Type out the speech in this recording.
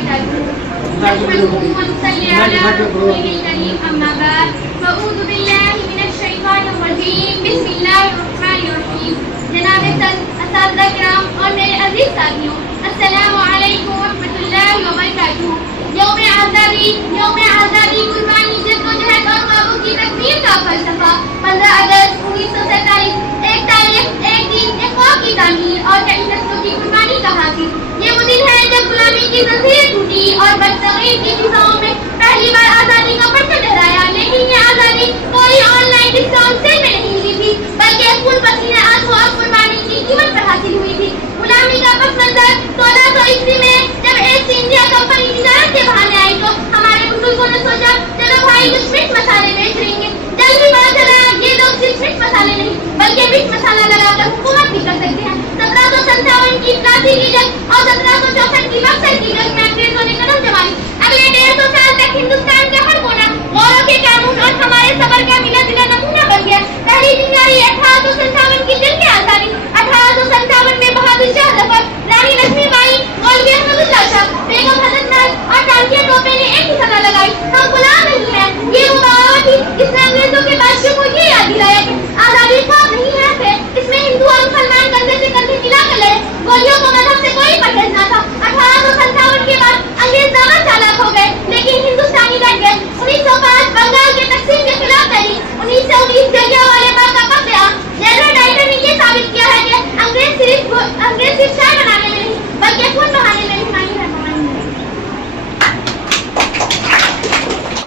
وبركاته. نحمده ونصلي على رسوله الكريم أما بعد. فأعوذ بالله من الشيطان الرجيم. بسم الله الرحمن الرحيم. جناب اساتذہ کرام اور میرے عزیز ساتھیوں، السلام علیکم ورحمۃ اللہ وبرکاتہ. یوم آزادی قربانی جدوجہد اور خوابوں کی تکمیل کا فلسفہ 15 اگست 1947. ایک تاریخ، ایک دین، ایک خواب کی تعمیر اور کئی نسلوں کی قربانی کا حاصل. یہ وہ دن ہے جب غلامی کی زنجیر